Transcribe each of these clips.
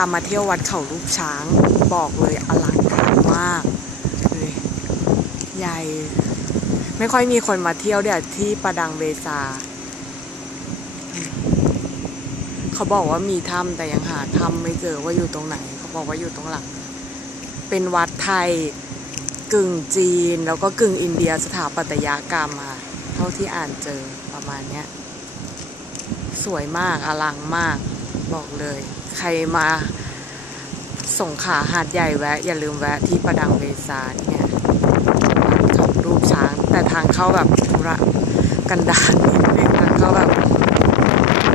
ามาเที่ยววัดเขาลูกช้าง บอกเลยอลังการมากเลยใหญ่ ไม่ค่อยมีคนมาเที่ยวเดี๋ยวที่ประดังเบซา เขาบอกว่ามีถ้ำแต่ยังหาถ้ำไม่เจอว่าอยู่ตรงไหน เขาบอกว่าอยู่ตรงหลัง เป็นวัดไทยกึ่งจีนแล้วก็กึ่งอินเดียสถาปัตยกรรมอะเท่าที่อ่านเจอประมาณเนี้ย สวยมากอลังมากบอกเลย ใครมาส่งขาหาดใหญ่แวะ อย่าลืมแวะที่ประดังเบซานเนี่ยเขารูปช้าง แต่ทางเข้าแบบธุระกันดารนิดนึงทางเข้าแบบ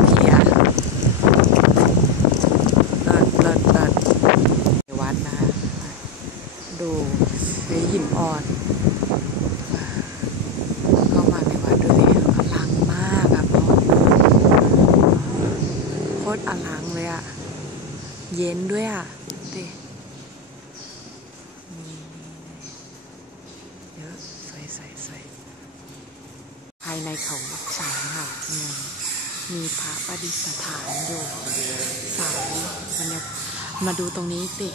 เพียเลิศเลิศเลิศวัดนะดูมีหินอ่อนเข้ามาในวัดดูดิอลังมากอะบอโคตรอลังเลยอะ เย็นด้วยอะดิเยอะสวยสวยสภายในเขาลูกช้างค่ะมมีพระประดิษฐานอยู่สามันเนี่ยมาดูตรงนี้สิ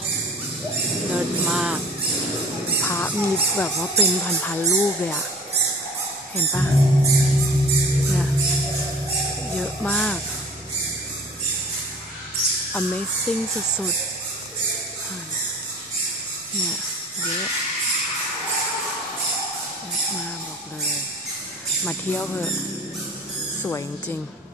เลิศมาก พระมีแบบว่าเป็นพันๆรูปเลยอะเห็นปะเนี่ยเยอะมาก Amazing สุดๆเนี่ยเยอะมาบอกเลย มาเที่ยวเถอะ สวยจริงๆ